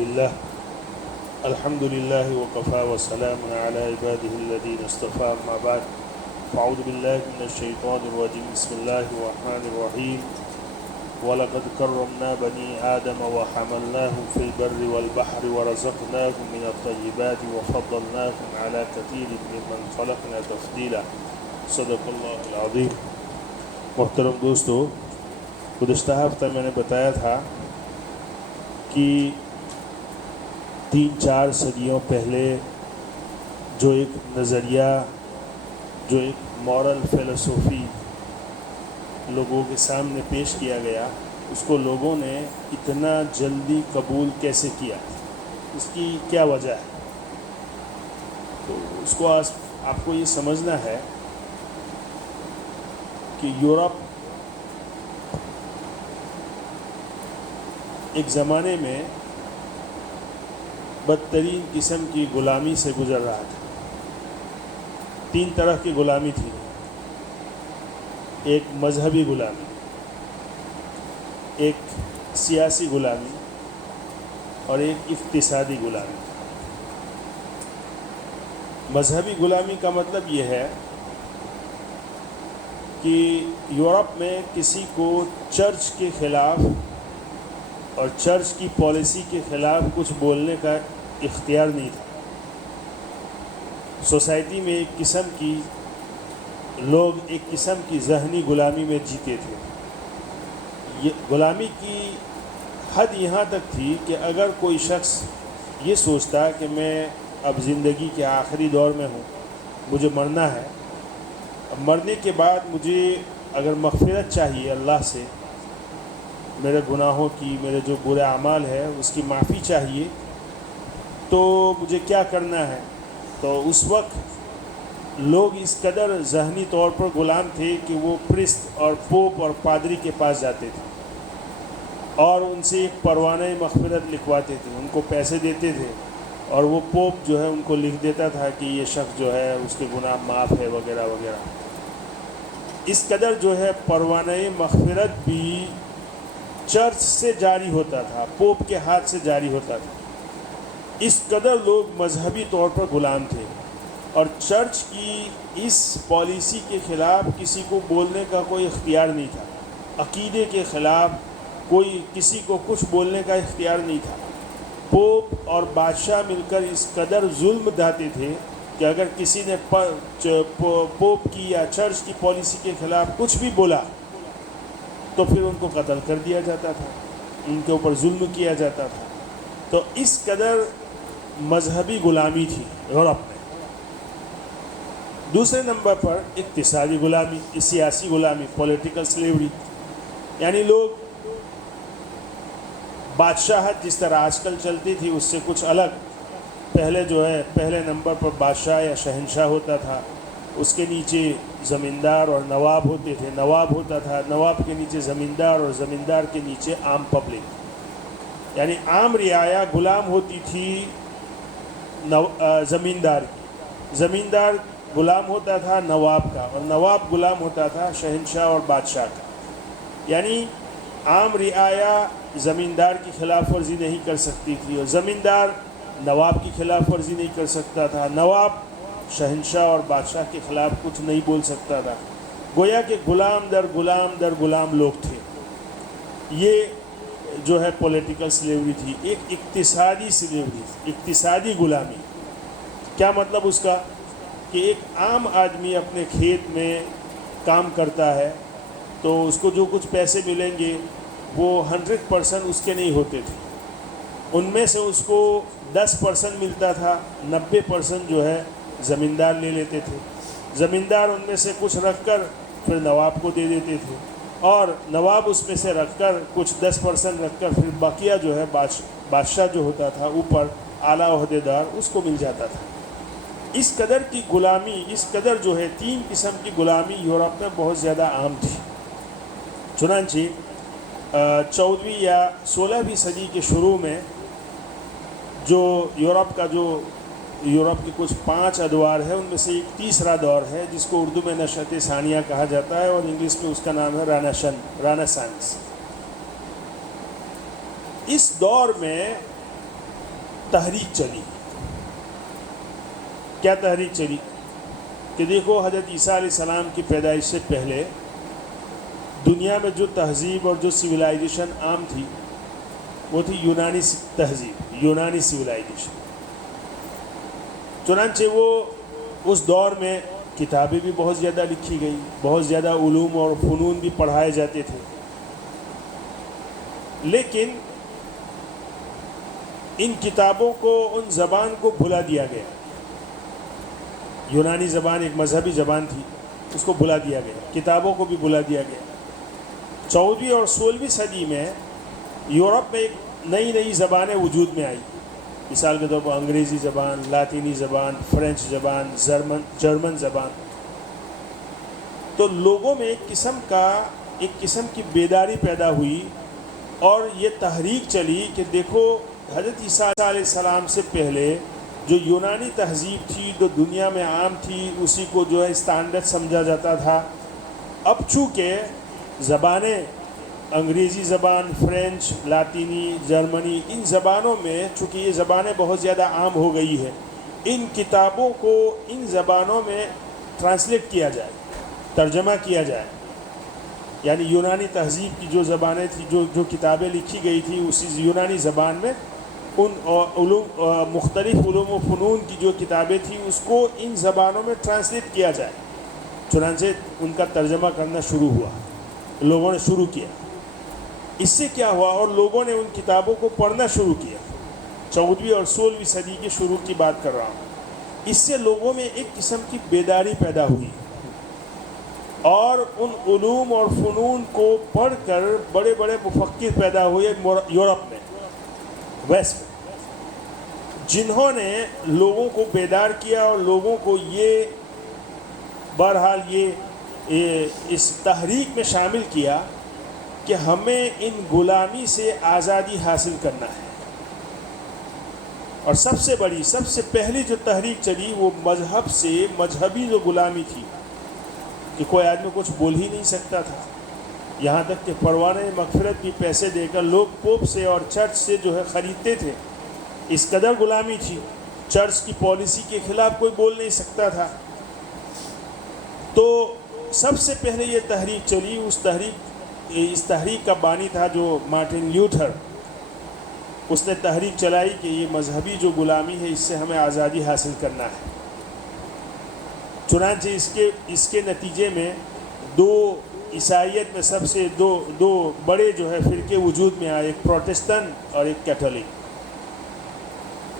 لله الحمد لله وكفى وسلام على عباده الذين اصطفى أما بعد فأعوذ بالله من الشيطان الرجيم بسم الله الرحمن الرحيم وَلَقَدْ كَرَّمْنَا بَنِي آدَمَ وَحَمَلْنَاهُمْ فِي الْبَرِّ وَالْبَحْرِ وَرَزَقْنَاهُمْ مِنَ الطَّيِّبَاتِ وَفَضَّلْنَاهُمْ عَلَى كَثِيرٍ مِّمَّنْ خَلَقْنَا تَفْضِيلًا صدق اللہ العظیم۔ محترم دوستو، گزشتہ ہفتہ میں نے بتایا تھا کہ 3-4 صدیوں پہلے جو ایک نظریہ، جو ایک مورل فلسفی لوگوں کے سامنے پیش کیا گیا، اس کو لوگوں نے اتنا جلدی قبول کیسے کیا، اس کی کیا وجہ ہے؟ تو اس کو آپ کو یہ سمجھنا ہے کہ یورپ ایک زمانے میں بدترین قسم کی غلامی سے گزر رہا تھا۔ 3 طرح کی غلامی تھی، ایک مذہبی غلامی، ایک سیاسی غلامی اور ایک اقتصادی غلامی۔ مذہبی غلامی کا مطلب یہ ہے کہ یورپ میں کسی کو چرچ کے خلاف اور چرچ کی پالیسی کے خلاف کچھ بولنے کا اختیار نہیں تھا۔ سوسائٹی میں ایک قسم کی لوگ ایک قسم کی ذہنی غلامی میں جیتے تھے۔ یہ غلامی کی حد یہاں تک تھی کہ اگر کوئی شخص یہ سوچتا کہ میں اب زندگی کے آخری دور میں ہوں، مجھے مرنا ہے، اب مرنے کے بعد مجھے اگر مغفرت چاہیے اللہ سے، میرے گناہوں کی، میرے جو برے اعمال ہے اس کی معافی چاہیے، تو مجھے کیا کرنا ہے؟ تو اس وقت لوگ اس قدر ذہنی طور پر غلام تھے کہ وہ پرست اور پوپ اور پادری کے پاس جاتے تھے اور ان سے ایک پروانہ مغفرت لکھواتے تھے، ان کو پیسے دیتے تھے اور وہ پوپ جو ہے ان کو لکھ دیتا تھا کہ یہ شخص جو ہے اس کے گناہ معاف ہے وغیرہ وغیرہ۔ اس قدر جو ہے پروانہ مغفرت بھی چرچ سے جاری ہوتا تھا، پوپ کے ہاتھ سے جاری ہوتا تھا۔ اس قدر لوگ مذہبی طور پر غلام تھے، اور چرچ کی اس پالیسی کے خلاف کسی کو بولنے کا کوئی اختیار نہیں تھا۔ عقیدے کے خلاف کسی کو کچھ بولنے کا اختیار نہیں تھا۔ پوپ اور بادشاہ مل کر اس قدر ظلم ڈھاتے تھے کہ اگر کسی نے پوپ کی یا چرچ کی پالیسی کے خلاف کچھ بھی بولا تو پھر ان کو قتل کر دیا جاتا تھا، ان کے اوپر ظلم کیا جاتا تھا۔ تو اس قدر مذہبی غلامی تھی یورپ میں۔ دوسرے نمبر پر اقتصادی غلامی، سیاسی غلامی، پولیٹیکل سلیوری، یعنی لوگ بادشاہت جس طرح آج کل چلتی تھی اس سے کچھ الگ۔ پہلے نمبر پر بادشاہ یا شہنشاہ ہوتا تھا، اس کے نیچے زمیندار اور نواب ہوتے تھے، نواب ہوتا تھا، نواب کے نیچے زمیندار اور زمیندار کے نیچے عام پبلک، یعنی عام رعایا غلام ہوتی تھی زمیندار کی، زمیندار غلام ہوتا تھا نواب کا، اور نواب غلام ہوتا تھا شہنشاہ اور بادشاہ کا۔ یعنی عام رعایا زمیندار کی خلاف ورزی نہیں کر سکتی تھی، اور زمیندار نواب کی خلاف ورزی نہیں کر سکتا تھا، نواب شہنشاہ اور بادشاہ کے خلاف کچھ نہیں بول سکتا تھا۔ گویا کہ غلام در غلام در غلام لوگ تھے۔ یہ جو ہے پولیٹیکل سلیوری تھی۔ ایک اقتصادی سلیوری، اقتصادی غلامی، کیا مطلب اس کا؟ کہ ایک عام آدمی اپنے کھیت میں کام کرتا ہے تو اس کو جو کچھ پیسے ملیں گے وہ 100% اس کے نہیں ہوتے تھے، ان میں سے اس کو 10% ملتا تھا، 90% جو ہے زمیندار لے لیتے تھے۔ زمیندار ان میں سے کچھ رکھ کر پھر نواب کو دے دیتے تھے، اور نواب اس میں سے رکھ کر کچھ 10% رکھ کر پھر بقیہ جو ہے بادشاہ جو ہوتا تھا اوپر اعلیٰ عہدیدار، اس کو مل جاتا تھا۔ اس قدر کی غلامی، اس قدر جو ہے 3 قسم کی غلامی یورپ میں بہت زیادہ عام تھی۔ چنانچہ 14ویں یا 16ویں صدی کے شروع میں جو یورپ کے کچھ 5 ادوار ہے، ان میں سے ایک تیسرا دور ہے جس کو اردو میں نشأت ثانیہ کہا جاتا ہے، اور انگلش میں اس کا نام ہے رینیسانس۔ اس دور میں تحریک چلی. کیا تحریک چلی؟ کہ دیکھو حضرت عیسیٰ علیہ السلام کی پیدائش سے پہلے دنیا میں جو تہذیب اور جو سویلائزیشن عام تھی وہ تھی یونانی تہذیب، یونانی سویلائزیشن. چنانچہ وہ اس دور میں کتابیں بھی بہت زیادہ لکھی گئی، بہت زیادہ علوم اور فنون بھی پڑھائے جاتے تھے، لیکن ان کتابوں کو، ان زبان کو بھلا دیا گیا. یونانی زبان ایک مذہبی زبان تھی، اس کو بھلا دیا گیا، کتابوں کو بھی بھلا دیا گیا. 14ویں اور 16ویں صدی میں یورپ میں ایک نئی نئی زبانیں وجود میں آئی. مثال کے طور پر انگریزی زبان، لاطینی زبان، فرینچ زبان، جرمن زبان. تو لوگوں میں ایک قسم کی بیداری پیدا ہوئی اور یہ تحریک چلی کہ دیکھو حضرت عیسیٰ علیہ السلام سے پہلے جو یونانی تہذیب تھی، جو دنیا میں عام تھی، اسی کو جو ہے اسٹینڈرڈ سمجھا جاتا تھا. اب چونکہ زبانیں، انگریزی زبان، فرینچ، لاطینی، جرمنی، ان زبانوں میں چونکہ یہ زبانیں بہت زیادہ عام ہو گئی ہے، ان کتابوں کو ان زبانوں میں ٹرانسلیٹ کیا جائے، ترجمہ کیا جائے. یعنی یونانی تہذیب کی جو زبانیں تھیں، جو کتابیں لکھی گئی تھی، اسی یونانی زبان میں ان مختلف علوم و فنون کی جو کتابیں تھیں اس کو ان زبانوں میں ٹرانسلیٹ کیا جائے. چنانچہ ان کا ترجمہ کرنا شروع ہوا، لوگوں نے شروع کیا. اس سے کیا ہوا، اور لوگوں نے ان کتابوں کو پڑھنا شروع کیا. 14ویں اور 16ویں صدی کی شروع کی بات کر رہا ہوں. اس سے لوگوں میں ایک قسم کی بیداری پیدا ہوئی اور ان علوم اور فنون کو پڑھ کر بڑے بڑے مفکر پیدا ہوئے یورپ میں، ویسٹ میں، جنہوں نے لوگوں کو بیدار کیا اور لوگوں کو یہ بہرحال یہ اس تحریک میں شامل کیا کہ ہمیں ان غلامی سے آزادی حاصل کرنا ہے. اور سب سے پہلی جو تحریک چلی وہ مذہب سے، مذہبی جو غلامی تھی کہ کوئی آدمی کچھ بول ہی نہیں سکتا تھا. یہاں تک کہ پروانہ مغفرت بھی پیسے دے کر لوگ پوپ سے اور چرچ سے جو ہے خریدتے تھے. اس قدر غلامی تھی، چرچ کی پالیسی کے خلاف کوئی بول نہیں سکتا تھا. تو سب سے پہلے یہ تحریک چلی، اس تحریک کا بانی تھا جو مارٹن لیوتھر. اس نے تحریک چلائی کہ یہ مذہبی جو غلامی ہے اس سے ہمیں آزادی حاصل کرنا ہے. چنانچہ اس کے نتیجے میں دو عیسائیت میں سب سے دو بڑے جو ہے فرقے وجود میں آئے، ایک پروٹسٹنٹ اور ایک کیتھولک.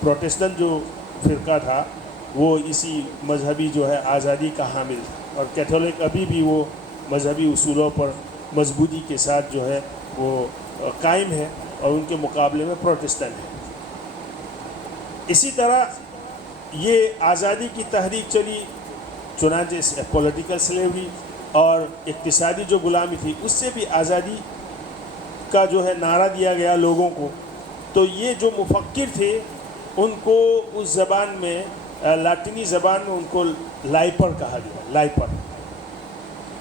پروٹسٹنٹ جو فرقہ تھا وہ اسی مذہبی جو ہے آزادی کا حامل تھا، اور کیتھولک ابھی بھی وہ مذہبی اصولوں پر مضبوطی کے ساتھ جو ہے وہ قائم ہے، اور ان کے مقابلے میں پروٹسٹنٹ ہے. اسی طرح یہ آزادی کی تحریک چلی. چنانچہ پولیٹیکل سلیوری اور اقتصادی جو غلامی تھی اس سے بھی آزادی کا جو ہے نعرہ دیا گیا لوگوں کو. تو یہ جو مفکر تھے ان کو اس زبان میں، لاطینی زبان میں ان کو لائپر کہا گیا، لائپر.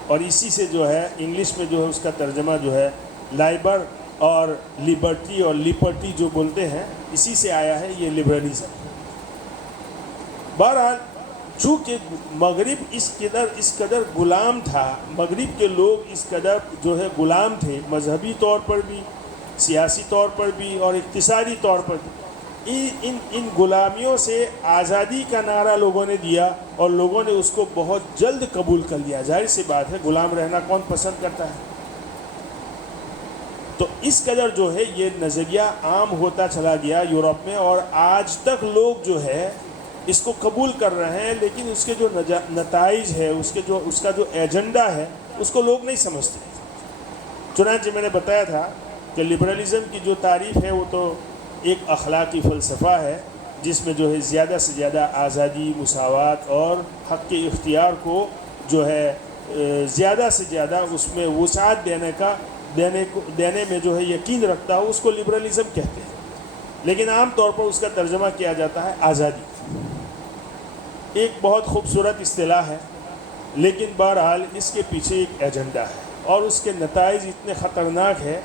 اور اسی سے جو ہے انگلش میں جو ہے اس کا ترجمہ جو ہے لائبر اور لبرٹی اور لپرٹی جو بولتے ہیں، اسی سے آیا ہے یہ لبرلزم. بہرحال چونکہ مغرب اس قدر غلام تھا، مغرب کے لوگ اس قدر جو ہے غلام تھے، مذہبی طور پر بھی، سیاسی طور پر بھی اور اقتصادی طور پر بھی. ان غلامیوں سے آزادی کا نعرہ لوگوں نے دیا اور لوگوں نے اس کو بہت جلد قبول کر لیا. ظاہر سی بات ہے، غلام رہنا کون پسند کرتا ہے. تو اس قدر جو ہے یہ نظریہ عام ہوتا چلا گیا یورپ میں، اور آج تک لوگ جو ہے اس کو قبول کر رہے ہیں، لیکن اس کے جو نتائج ہے، اس کا جو ایجنڈا ہے اس کو لوگ نہیں سمجھتے. چنانچہ میں نے بتایا تھا کہ لبرلزم کی جو تعریف ہے وہ تو ایک اخلاقی فلسفہ ہے جس میں جو ہے زیادہ سے زیادہ آزادی، مساوات اور حق کے اختیار کو جو ہے زیادہ سے زیادہ اس میں وسعت دینے میں جو ہے یقین رکھتا ہو، اس کو لبرلزم کہتے ہیں. لیکن عام طور پر اس کا ترجمہ کیا جاتا ہے آزادی. ایک بہت خوبصورت اصطلاح ہے، لیکن بہرحال اس کے پیچھے ایک ایجنڈا ہے اور اس کے نتائج اتنے خطرناک ہیں،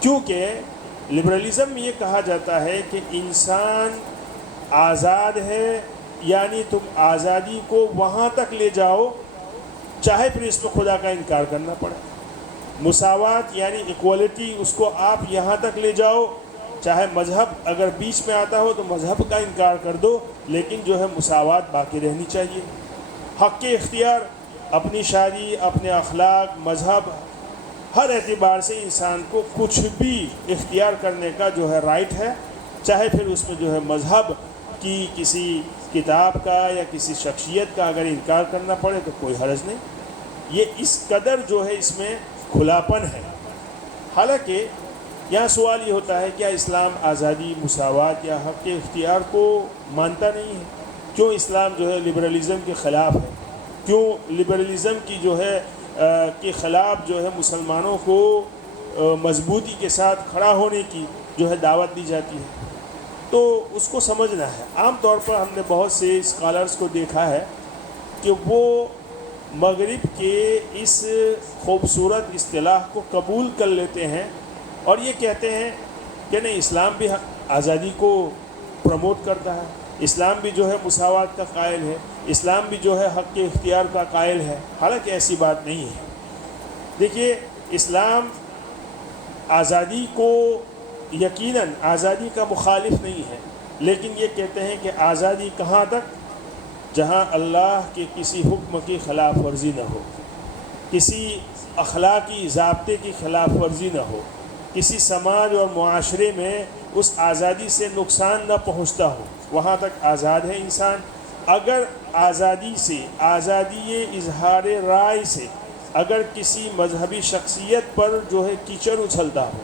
کیونکہ لبرلزم میں یہ کہا جاتا ہے کہ انسان آزاد ہے، یعنی تم آزادی کو وہاں تک لے جاؤ چاہے پھر اس کو خدا کا انکار کرنا پڑے۔ مساوات یعنی ایکوالٹی، اس کو آپ یہاں تک لے جاؤ، چاہے مذہب اگر بیچ میں آتا ہو تو مذہب کا انکار کر دو، لیکن جو ہے مساوات باقی رہنی چاہیے۔ حق کے اختیار، اپنی شادی، اپنے اخلاق، مذہب، ہر اعتبار سے انسان کو کچھ بھی اختیار کرنے کا جو ہے رائٹ ہے، چاہے پھر اس میں جو ہے مذہب کی کسی کتاب کا یا کسی شخصیت کا اگر انکار کرنا پڑے تو کوئی حرج نہیں۔ یہ اس قدر جو ہے اس میں کھلاپن ہے۔ حالانکہ یہاں سوال یہ ہوتا ہے کیا اسلام آزادی، مساوات یا حق کے اختیار کو مانتا نہیں ہے؟ کیوں اسلام جو ہے لبرلزم کے خلاف ہے؟ کیوں لبرلزم کی جو ہے کے خلاف جو ہے مسلمانوں کو مضبوطی کے ساتھ کھڑا ہونے کی جو ہے دعوت دی جاتی ہے؟ تو اس کو سمجھنا ہے۔ عام طور پر ہم نے بہت سے اسکالرز کو دیکھا ہے کہ وہ مغرب کے اس خوبصورت اصطلاح کو قبول کر لیتے ہیں اور یہ کہتے ہیں کہ نہیں، اسلام بھی آزادی کو پروموٹ کرتا ہے، اسلام بھی جو ہے مساوات کا قائل ہے، اسلام بھی جو ہے حق کے اختیار کا قائل ہے۔ حالانکہ ایسی بات نہیں ہے۔ دیکھیے، اسلام آزادی کو یقیناً آزادی کا مخالف نہیں ہے، لیکن یہ کہتے ہیں کہ آزادی کہاں تک؟ جہاں اللہ کے کسی حکم کی خلاف ورزی نہ ہو، کسی اخلاقی ضابطے کی خلاف ورزی نہ ہو، کسی سماج اور معاشرے میں اس آزادی سے نقصان نہ پہنچتا ہو، وہاں تک آزاد ہے انسان۔ اگر آزادی سے، آزادی اظہار رائے سے اگر کسی مذہبی شخصیت پر جو ہے کیچڑ اچھلتا ہو،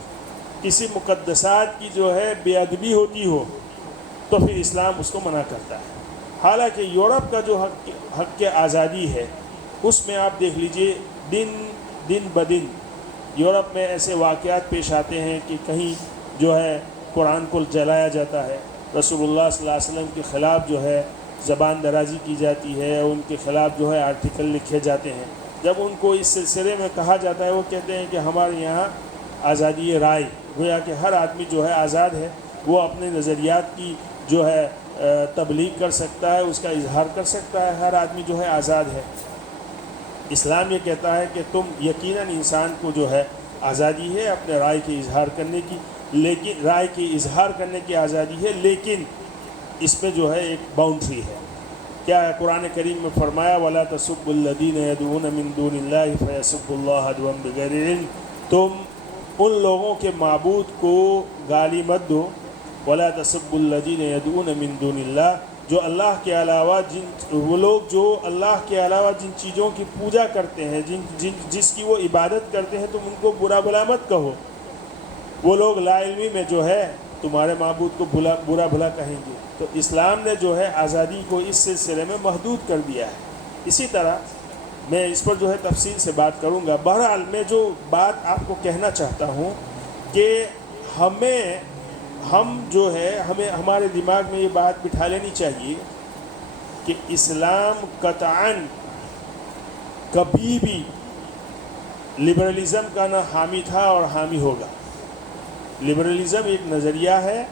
کسی مقدسات کی جو ہے بے ادبی ہوتی ہو، تو پھر اسلام اس کو منع کرتا ہے۔ حالانکہ یورپ کا جو حق کے آزادی ہے، اس میں آپ دیکھ لیجئے دن بدن یورپ میں ایسے واقعات پیش آتے ہیں کہ کہیں جو ہے قرآن کو جلایا جاتا ہے، رسول اللہ صلی اللہ علیہ وسلم کے خلاف جو ہے زبان درازی کی جاتی ہے، ان کے خلاف جو ہے آرٹیکل لکھے جاتے ہیں۔ جب ان کو اس سلسلے میں کہا جاتا ہے، وہ کہتے ہیں کہ ہمارے یہاں آزادی رائے، گویا کہ ہر آدمی جو ہے آزاد ہے، وہ اپنے نظریات کی جو ہے تبلیغ کر سکتا ہے، اس کا اظہار کر سکتا ہے، ہر آدمی جو ہے آزاد ہے۔ اسلام یہ کہتا ہے کہ تم یقیناً انسان کو جو ہے آزادی ہے اپنے رائے کے اظہار کرنے کی، لیکن رائے کے اظہار کرنے کی آزادی ہے، لیکن اس میں جو ہے ایک باؤنڈری ہے۔ کیا ہے؟ قرآن کریم میں فرمایا وَلَا تَسُبُّوا الَّذِينَ يَدْعُونَ مِن دُونِ اللَّهِ فَيَسُبُّوا اللَّهَ عَدْوًا بِغَيْرِ علم، تم ان لوگوں کے معبود کو گالی مت دو، وَلَا تَسُبُّوا الَّذِينَ يَدْعُونَ مِن دُونِ اللَّهِ، جو اللہ کے علاوہ وہ لوگ جو اللہ کے علاوہ جن چیزوں کی پوجا کرتے ہیں، جس کی وہ عبادت کرتے ہیں، تم ان کو برا بھلا مت کہو۔ وہ لوگ لا علمی میں جو ہے تمہارے معبود کو برا بھلا کہیں گے۔ تو اسلام نے جو ہے آزادی کو اس سلسلے میں محدود کر دیا ہے۔ اسی طرح میں اس پر جو ہے تفصیل سے بات کروں گا۔ بہرحال میں جو بات آپ کو کہنا چاہتا ہوں کہ ہم جو ہے ہمارے دماغ میں یہ بات بٹھا لینی چاہیے کہ اسلام قطعاً کبھی بھی لبرلزم کا نہ حامی تھا اور حامی ہوگا۔ لبرلزم ایک نظریہ ہے،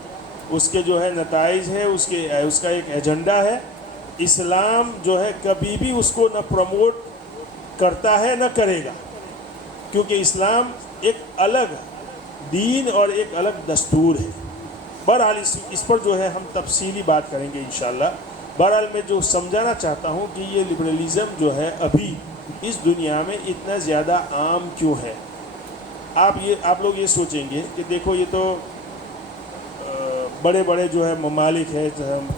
اس کے جو ہے نتائج ہے، اس کا ایک ایجنڈا ہے۔ اسلام جو ہے کبھی بھی اس کو نہ پروموٹ کرتا ہے نہ کرے گا، کیونکہ اسلام ایک الگ دین اور ایک الگ دستور ہے۔ بہرحال اس پر جو ہے ہم تفصیلی بات کریں گے انشاءاللہ۔ بہرحال میں جو سمجھانا چاہتا ہوں کہ یہ لبرلزم جو ہے ابھی اس دنیا میں اتنا زیادہ عام کیوں ہے۔ آپ لوگ یہ سوچیں گے کہ دیکھو یہ تو بڑے بڑے جو ہے ممالک ہے،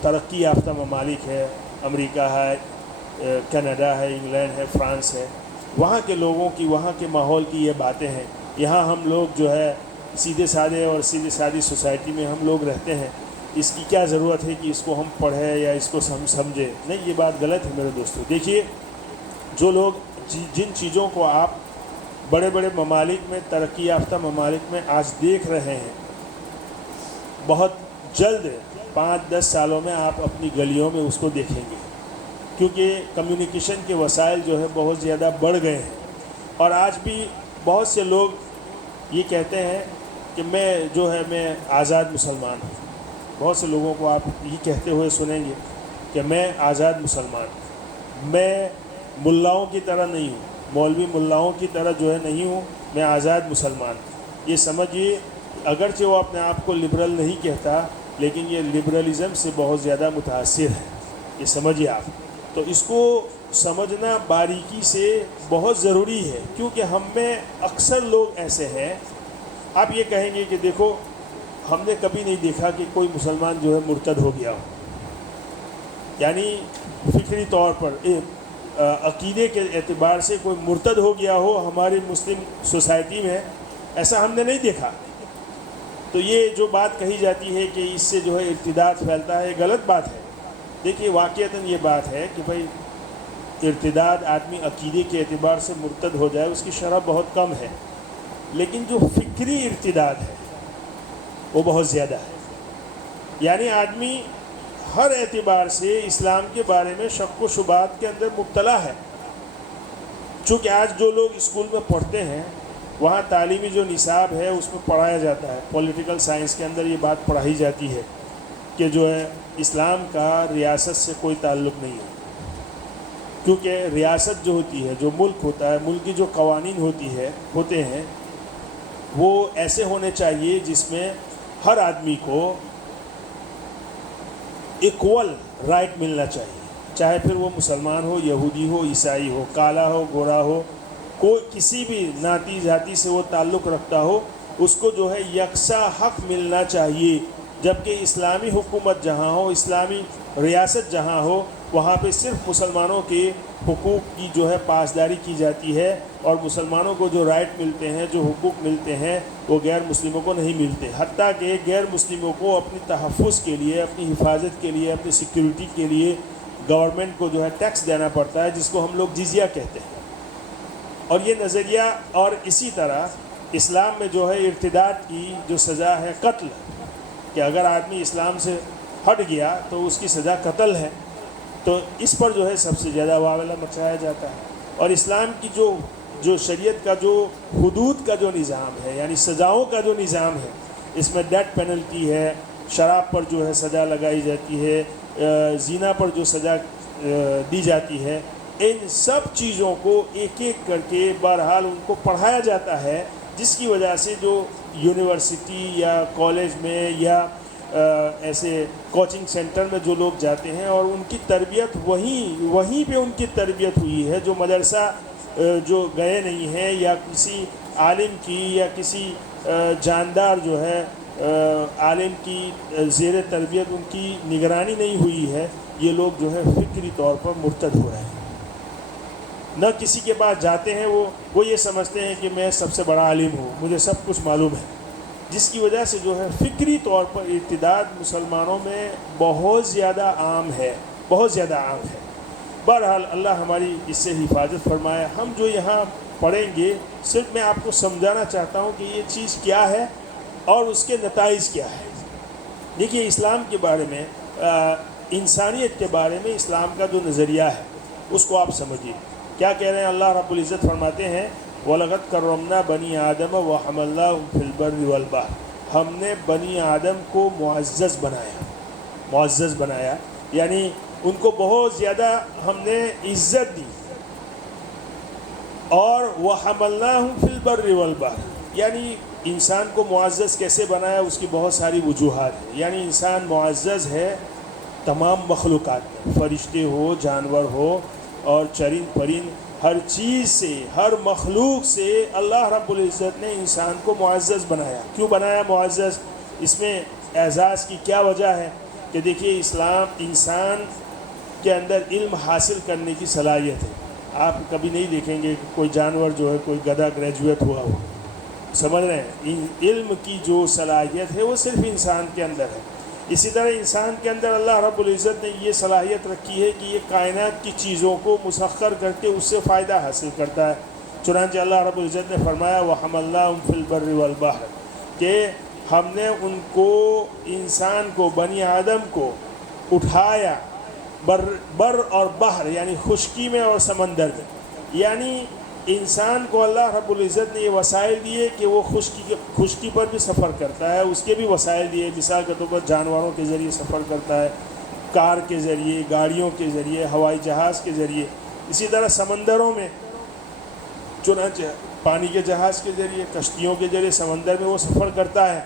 ترقی یافتہ ممالک ہے، امریکہ ہے، کینیڈا ہے، انگلینڈ ہے، فرانس ہے، وہاں کے لوگوں کی، وہاں کے ماحول کی یہ باتیں ہیں۔ یہاں ہم لوگ جو ہے سیدھے سادی سوسائٹی میں ہم لوگ رہتے ہیں، اس کی کیا ضرورت ہے کہ اس کو ہم پڑھیں یا اس کو ہم سمجھیں؟ نہیں، یہ بات غلط ہے میرے دوستو۔ دیکھیے، جو لوگ جن چیزوں کو آپ بڑے بڑے ممالک میں، ترقی یافتہ ممالک میں آج دیکھ رہے ہیں، بہت جلد 5-10 سالوں میں آپ اپنی گلیوں میں اس کو دیکھیں گے، کیونکہ کمیونیکیشن کے وسائل جو ہے بہت زیادہ بڑھ گئے ہیں۔ اور آج بھی بہت سے لوگ یہ کہتے ہیں کہ میں جو ہے میں آزاد مسلمان ہوں. بہت سے لوگوں کو آپ یہ کہتے ہوئے سنیں گے کہ میں آزاد مسلمان ہوں, میں ملاؤں کی طرح نہیں ہوں, مولوی ملاؤں کی طرح جو ہے نہیں ہوں, میں آزاد مسلمان ہوں. یہ سمجھیے, اگرچہ وہ اپنے آپ کو لبرل نہیں کہتا لیکن یہ لبرلزم سے بہت زیادہ متاثر ہے, یہ سمجھیے آپ. تو اس کو سمجھنا باریکی سے بہت ضروری ہے, کیونکہ ہم میں اکثر لوگ ایسے ہیں. آپ یہ کہیں گے کہ دیکھو ہم نے کبھی نہیں دیکھا کہ کوئی مسلمان جو ہے مرتد ہو گیا ہو, یعنی فکری طور پر عقیدے کے اعتبار سے کوئی مرتد ہو گیا ہو ہماری مسلم سوسائٹی میں, ایسا ہم نے نہیں دیکھا. تو یہ جو بات کہی جاتی ہے کہ اس سے جو ہے ارتداد پھیلتا ہے, غلط بات ہے. دیکھیے واقعتاً یہ بات ہے کہ بھائی ارتداد آدمی عقیدے کے اعتبار سے مرتد ہو جائے اس کی شرح بہت کم ہے, لیکن جو فکری ارتداد ہے وہ بہت زیادہ ہے. یعنی آدمی ہر اعتبار سے اسلام کے بارے میں شک و شبہات کے اندر مبتلا ہے. چونکہ آج جو لوگ اسکول میں پڑھتے ہیں وہاں تعلیمی جو نصاب ہے اس میں پڑھایا جاتا ہے, پولیٹیکل سائنس کے اندر یہ بات پڑھائی جاتی ہے کہ جو ہے اسلام کا ریاست سے کوئی تعلق نہیں ہے. کیونکہ ریاست جو ہوتی ہے, جو ملک ہوتا ہے, ملک کی جو قوانین ہوتے ہیں وہ ایسے ہونے چاہیے جس میں ہر آدمی کو ایکول رائٹ ملنا چاہیے, چاہے پھر وہ مسلمان ہو, یہودی ہو, عیسائی ہو, کالا ہو, گورا ہو, کوئی کسی بھی ناتی ذاتی سے وہ تعلق رکھتا ہو, اس کو جو ہے یکساں حق ملنا چاہیے. جبکہ اسلامی حکومت جہاں ہو, اسلامی ریاست جہاں ہو, وہاں پہ صرف مسلمانوں کے حقوق کی جو ہے پاسداری کی جاتی ہے, اور مسلمانوں کو جو رائٹ ملتے ہیں, جو حقوق ملتے ہیں, وہ غیر مسلموں کو نہیں ملتے. حتیٰ کہ غیر مسلموں کو اپنی تحفظ کے لیے, اپنی حفاظت کے لیے, اپنی سیکیورٹی کے لیے گورنمنٹ کو جو ہے ٹیکس دینا پڑتا ہے, جس کو ہم لوگ جزیہ کہتے ہیں. اور یہ نظریہ, اور اسی طرح اسلام میں جو ہے ارتداد کی جو سزا ہے قتل, کہ اگر آدمی اسلام سے ہٹ گیا تو اس کی سزا قتل ہے. تو اس پر جو ہے سب سے زیادہ واولہ مچایا جاتا ہے. اور اسلام کی جو شریعت کا جو حدود کا جو نظام ہے, یعنی سزاؤں کا جو نظام ہے, اس میں ڈیتھ پینلٹی ہے, شراب پر جو ہے سزا لگائی جاتی ہے, زنا پر جو سزا دی جاتی ہے, ان سب چیزوں کو ایک ایک کر کے بہرحال ان کو پڑھایا جاتا ہے, جس کی وجہ سے جو یونیورسٹی یا کالج میں یا ایسے کوچنگ سینٹر میں جو لوگ جاتے ہیں اور ان کی تربیت وہیں پہ ان کی تربیت ہوئی ہے, جو مدرسہ جو گئے نہیں ہیں, یا کسی عالم کی یا کسی جاندار جو ہے عالم کی زیر تربیت ان کی نگرانی نہیں ہوئی ہے, یہ لوگ جو ہے فکری طور پر مرتد ہو رہے ہیں. نہ کسی کے پاس جاتے ہیں, وہ یہ سمجھتے ہیں کہ میں سب سے بڑا عالم ہوں, مجھے سب کچھ معلوم ہے, جس کی وجہ سے جو ہے فکری طور پر ارتداد مسلمانوں میں بہت زیادہ عام ہے, بہت زیادہ عام ہے. بہرحال اللہ ہماری اس سے حفاظت فرمائے. ہم جو یہاں پڑھیں گے صرف میں آپ کو سمجھانا چاہتا ہوں کہ یہ چیز کیا ہے اور اس کے نتائج کیا ہے. دیکھیے اسلام کے بارے میں, انسانیت کے بارے میں اسلام کا جو نظریہ ہے اس کو آپ سمجھیے. کیا کہہ رہے ہیں؟ اللہ رب العزت فرماتے ہیں وَلَقَدْ كَرَّمْنَا بَنِي آدَمَ وَحَمَلْنَاهُمْ فِي الْبَرِّ وَالْبَحْرِ. ہم نے بنی آدم کو معزز بنایا, یعنی ان کو بہت زیادہ ہم نے عزت دی. اور وَحَمَلْنَاهُمْ فِي الْبَرِّ وَالْبَحْرِ, یعنی انسان کو معزز کیسے بنایا, اس کی بہت ساری وجوہات ہیں. یعنی انسان معزز ہے تمام مخلوقات میں, فرشتے ہو, جانور ہو, اور چرند پرند, ہر چیز سے, ہر مخلوق سے اللہ رب العزت نے انسان کو معزز بنایا. کیوں بنایا معزز؟ اس میں اعزاز کی کیا وجہ ہے؟ کہ دیکھیے اسلام انسان کے اندر علم حاصل کرنے کی صلاحیت ہے. آپ کبھی نہیں دیکھیں گے کہ کوئی جانور جو ہے, کوئی گدھا گریجویٹ ہوا ہو, سمجھ رہے ہیں؟ علم کی جو صلاحیت ہے وہ صرف انسان کے اندر ہے. اسی طرح انسان کے اندر اللہ رب العزت نے یہ صلاحیت رکھی ہے کہ یہ کائنات کی چیزوں کو مسخر کر کے اس سے فائدہ حاصل کرتا ہے. چنانچہ اللہ رب العزت نے فرمایا وَحَمَلْنَاهُمْ فِي الْبَرِّ وَالْبَحْرِ, کہ ہم نے ان کو, انسان کو, بنی آدم کو اٹھایا بر اور بحر, یعنی خشکی میں اور سمندر میں. یعنی انسان کو اللہ رب العزت نے یہ وسائل دیے کہ وہ خشکی پر بھی سفر کرتا ہے، اس کے بھی وسائل دیے، مثال کے طور پر جانوروں کے ذریعے سفر کرتا ہے، کار کے ذریعے، گاڑیوں کے ذریعے، ہوائی جہاز کے ذریعے، اسی طرح سمندروں میں چنانچہ پانی کے جہاز کے ذریعے، کشتیوں کے ذریعے سمندر میں وہ سفر کرتا ہے۔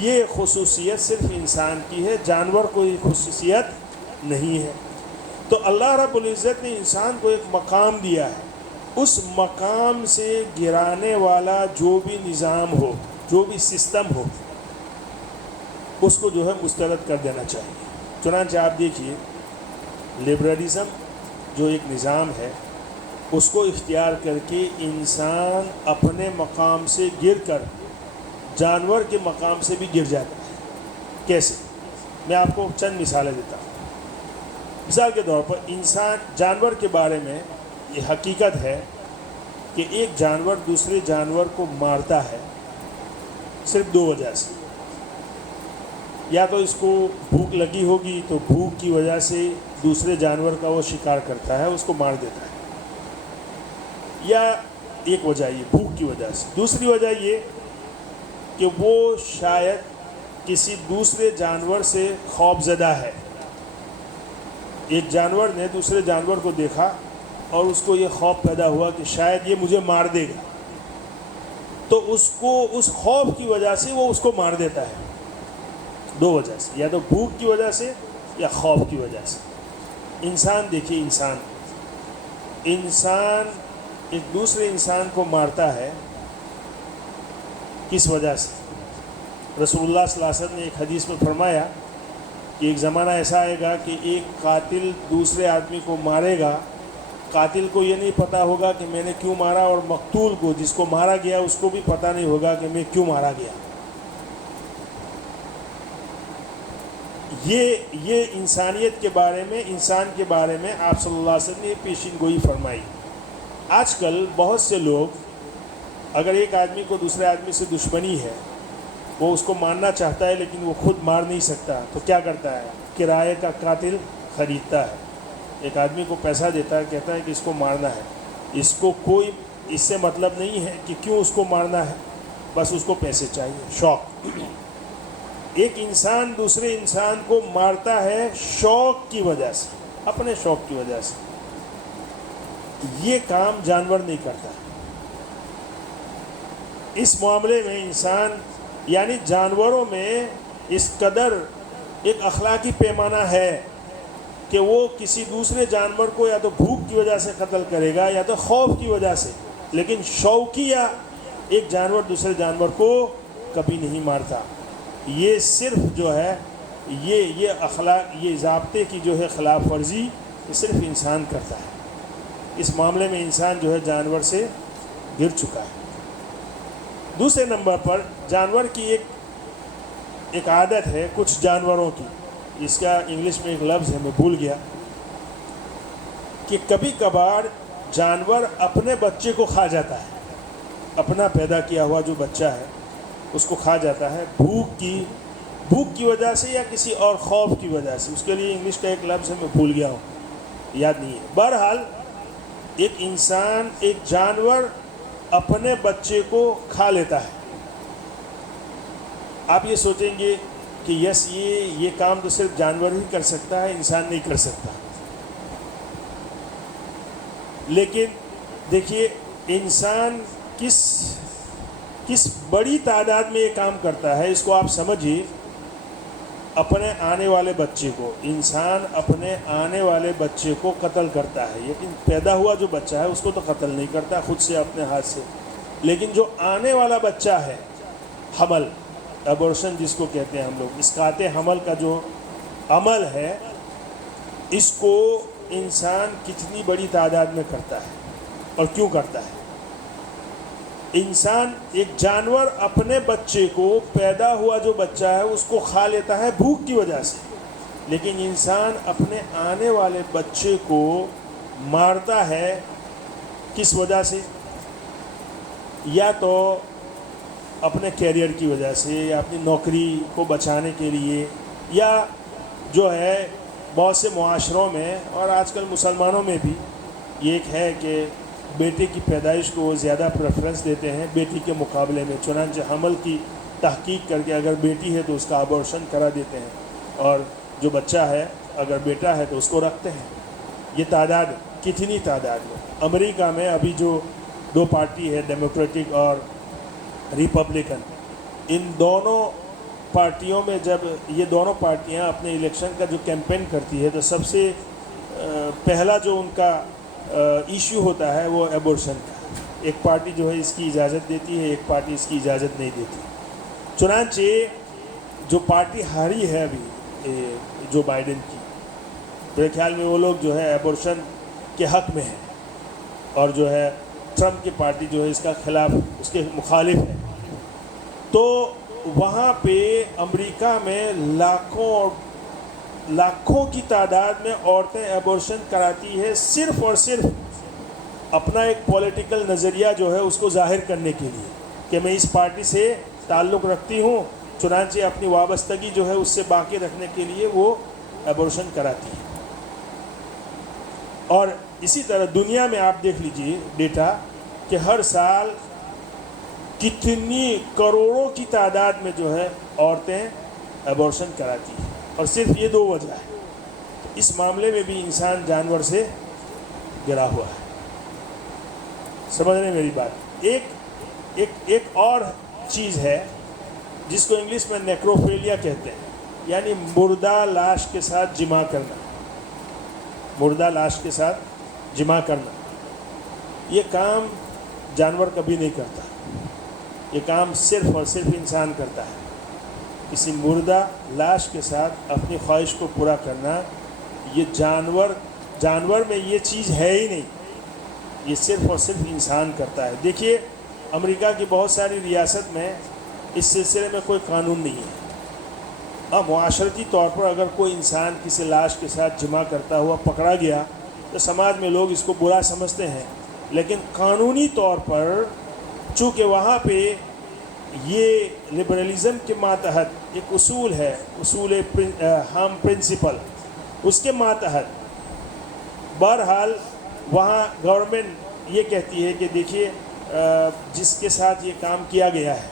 یہ خصوصیت صرف انسان کی ہے، جانور کو یہ خصوصیت نہیں ہے۔ تو اللہ رب العزت نے انسان کو ایک مقام دیا ہے، اس مقام سے گرانے والا جو بھی نظام ہو، جو بھی سسٹم ہو، اس کو جو ہے مسترد کر دینا چاہیے۔ چنانچہ آپ دیکھیے لبرلزم جو ایک نظام ہے، اس کو اختیار کر کے انسان اپنے مقام سے گر کر جانور کے مقام سے بھی گر جاتا ہے۔ کیسے؟ میں آپ کو چند مثالیں دیتا ہوں۔ مثال کے طور پر جانور کے بارے میں یہ حقیقت ہے کہ ایک جانور دوسرے جانور کو مارتا ہے صرف دو وجہ سے۔ یا تو اس کو بھوک لگی ہوگی تو بھوک کی وجہ سے دوسرے جانور کا وہ شکار کرتا ہے، اس کو مار دیتا ہے، یا ایک وجہ یہ بھوک کی وجہ سے۔ دوسری وجہ یہ کہ وہ شاید کسی دوسرے جانور سے خوف زدہ ہے۔ ایک جانور نے دوسرے جانور کو دیکھا اور اس کو یہ خوف پیدا ہوا کہ شاید یہ مجھے مار دے گا، تو اس کو اس خوف کی وجہ سے وہ اس کو مار دیتا ہے۔ دو وجہ سے، یا تو بھوک کی وجہ سے یا خوف کی وجہ سے۔ انسان دیکھیے، انسان ایک دوسرے انسان کو مارتا ہے کس وجہ سے؟ رسول اللہ صلی اللہ علیہ وسلم نے ایک حدیث میں فرمایا کہ ایک زمانہ ایسا آئے گا کہ ایک قاتل دوسرے آدمی کو مارے گا، قاتل کو یہ نہیں پتہ ہوگا کہ میں نے کیوں مارا، اور مقتول کو، جس کو مارا گیا، اس کو بھی پتہ نہیں ہوگا کہ میں کیوں مارا گیا۔ یہ انسانیت کے بارے میں، انسان کے بارے میں آپ صلی اللہ علیہ وسلم نے پیشین گوئی فرمائی۔ آج کل بہت سے لوگ، اگر ایک آدمی کو دوسرے آدمی سے دشمنی ہے، وہ اس کو مارنا چاہتا ہے لیکن وہ خود مار نہیں سکتا، تو کیا کرتا ہے؟ کرائے کا قاتل خریدتا ہے۔ ایک آدمی کو پیسہ دیتا ہے، کہتا ہے کہ اس کو مارنا ہے، اس کو کوئی اس سے مطلب نہیں ہے کہ کیوں اس کو مارنا ہے، بس اس کو پیسے چاہیے، شوق۔ ایک انسان دوسرے انسان کو مارتا ہے شوق کی وجہ سے، اپنے شوق کی وجہ سے۔ یہ کام جانور نہیں کرتا۔ اس معاملے میں انسان، یعنی جانوروں میں اس قدر ایک اخلاقی پیمانہ ہے کہ وہ کسی دوسرے جانور کو یا تو بھوک کی وجہ سے قتل کرے گا یا تو خوف کی وجہ سے، لیکن شوقیہ ایک جانور دوسرے جانور کو کبھی نہیں مارتا۔ یہ صرف جو ہے یہ اخلاق، یہ ضابطے کی جو ہے خلاف ورزی، یہ صرف انسان کرتا ہے۔ اس معاملے میں انسان جو ہے جانور سے گر چکا ہے۔ دوسرے نمبر پر جانور کی ایک عادت ہے کچھ جانوروں کی، اس کا انگلش میں ایک لفظ ہے میں بھول گیا، کہ کبھی کبھار جانور اپنے بچے کو کھا جاتا ہے، اپنا پیدا کیا ہوا جو بچہ ہے اس کو کھا جاتا ہے، بھوک کی وجہ سے یا کسی اور خوف کی وجہ سے۔ اس کے لیے انگلش کا ایک لفظ ہے میں بھول گیا ہوں، یاد نہیں ہے۔ بہرحال ایک جانور اپنے بچے کو کھا لیتا ہے۔ آپ یہ سوچیں گے کہ یہ کام تو صرف جانور ہی کر سکتا ہے، انسان نہیں کر سکتا۔ لیکن دیکھیے انسان کس بڑی تعداد میں یہ کام کرتا ہے، اس کو آپ سمجھیے۔ اپنے آنے والے بچے کو، انسان اپنے آنے والے بچے کو قتل کرتا ہے، لیکن پیدا ہوا جو بچہ ہے اس کو تو قتل نہیں کرتا خود سے اپنے ہاتھ سے، لیکن جو آنے والا بچہ ہے، حمل، ابورشن جس کو کہتے ہیں ہم لوگ، اسقاط حمل کا جو عمل ہے، اس کو انسان کتنی بڑی تعداد میں کرتا ہے اور کیوں کرتا ہے؟ انسان، ایک جانور اپنے بچے کو، پیدا ہوا جو بچہ ہے اس کو کھا لیتا ہے بھوک کی وجہ سے، لیکن انسان اپنے آنے والے بچے کو مارتا ہے کس وجہ سے؟ یا تو اپنے کیریئر کی وجہ سے، یا اپنی نوکری کو بچانے کے لیے، یا جو ہے بہت سے معاشروں میں اور آج کل مسلمانوں میں بھی یہ ایک ہے کہ بیٹے کی پیدائش کو وہ زیادہ پریفرنس دیتے ہیں بیٹی کے مقابلے میں، چنانچہ حمل کی تحقیق کر کے اگر بیٹی ہے تو اس کا ابورشن کرا دیتے ہیں، اور جو بچہ ہے اگر بیٹا ہے تو اس کو رکھتے ہیں۔ یہ تعداد کتنی تعداد ہے؟ امریکہ میں ابھی جو دو پارٹی ہے، ڈیموکریٹک اور ریپبلکن، ان دونوں پارٹیوں میں جب یہ دونوں پارٹیاں اپنے الیکشن کا جو کیمپین کرتی ہے تو سب سے پہلا جو ان کا ایشو ہوتا ہے وہ ایبورشن کا۔ ایک پارٹی جو ہے اس کی اجازت دیتی ہے، ایک پارٹی اس کی اجازت نہیں دیتی۔ چنانچہ جو پارٹی ہاری ہے ابھی جو بائیڈن کی، میرے خیال میں وہ لوگ جو ہے ایبورشن کے حق میں ہیں، اور جو ہے ٹرمپ کی پارٹی جو ہے اس کا خلاف، اس کے مخالف ہے۔ تو وہاں پہ امریکہ میں لاکھوں کی تعداد میں عورتیں ایبورشن کراتی ہے، صرف اور صرف اپنا ایک پولیٹیکل نظریہ جو ہے اس کو ظاہر کرنے کے لیے کہ میں اس پارٹی سے تعلق رکھتی ہوں، چنانچہ اپنی وابستگی جو ہے اس سے باقی رکھنے کے لیے وہ ایبورشن کراتی ہے۔ اور اسی طرح دنیا میں آپ دیکھ لیجئے ڈیٹا کہ ہر سال کتنی کروڑوں کی تعداد میں جو ہے عورتیں ایبورشن کراتی ہیں، اور صرف یہ دو وجہ ہے۔ اس معاملے میں بھی انسان جانور سے گرا ہوا ہے۔ سمجھ رہے ہیں میری بات؟ ایک اور چیز ہے جس کو انگلش میں نیکروفیلیا کہتے ہیں، یعنی مردہ لاش کے ساتھ جمع کرنا۔ مردہ لاش کے ساتھ جمع کرنا، یہ کام جانور کبھی نہیں کرتا، یہ کام صرف اور صرف انسان کرتا ہے۔ کسی مردہ لاش کے ساتھ اپنی خواہش کو پورا کرنا، یہ جانور میں یہ چیز ہے ہی نہیں، یہ صرف اور صرف انسان کرتا ہے۔ دیکھیے امریکہ کی بہت ساری ریاست میں اس سلسلے میں کوئی قانون نہیں ہے۔ معاشرتی طور پر اگر کوئی انسان کسی لاش کے ساتھ جمع کرتا ہوا پکڑا گیا تو سماج میں لوگ اس کو برا سمجھتے ہیں، لیکن قانونی طور پر چونکہ وہاں پہ یہ لبرلزم کے ماتحت ایک اصول ہے، اصول ہم پرنسپل، اس کے ماتحت بہرحال وہاں گورنمنٹ یہ کہتی ہے کہ دیکھیے جس کے ساتھ یہ کام کیا گیا ہے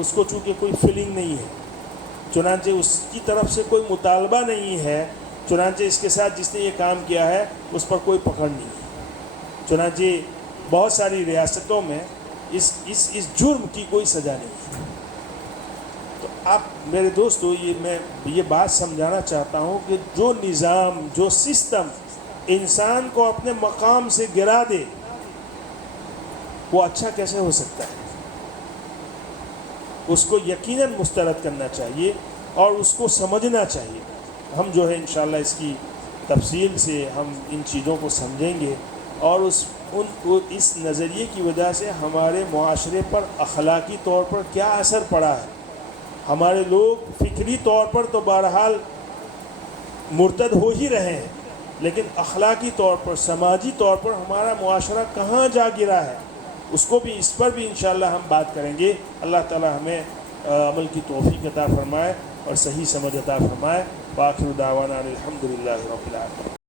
اس کو چونکہ کوئی فیلنگ نہیں ہے، چنانچہ اس کی طرف سے کوئی مطالبہ نہیں ہے، چنانچہ اس کے ساتھ جس نے یہ کام کیا ہے اس پر کوئی پکڑ نہیں ہے۔ چنانچہ بہت ساری ریاستوں میں اس جرم کی کوئی سزا نہیں ہے۔ تو آپ میرے دوستو، میں یہ بات سمجھانا چاہتا ہوں کہ جو نظام، جو سسٹم انسان کو اپنے مقام سے گرا دے وہ اچھا کیسے ہو سکتا ہے؟ اس کو یقیناً مسترد کرنا چاہیے اور اس کو سمجھنا چاہیے۔ ہم جو ہے انشاءاللہ اس کی تفصیل سے ہم ان چیزوں کو سمجھیں گے، اور اس نظریے کی وجہ سے ہمارے معاشرے پر اخلاقی طور پر کیا اثر پڑا ہے۔ ہمارے لوگ فکری طور پر تو بہرحال مرتد ہو ہی رہے ہیں، لیکن اخلاقی طور پر، سماجی طور پر ہمارا معاشرہ کہاں جا گرا ہے، اس پر بھی انشاءاللہ ہم بات کریں گے۔ اللہ تعالی ہمیں عمل کی توفیق عطا فرمائے اور صحیح سمجھ عطا فرمائے۔ وآخر دعوانا الحمدللہ رب العالمین۔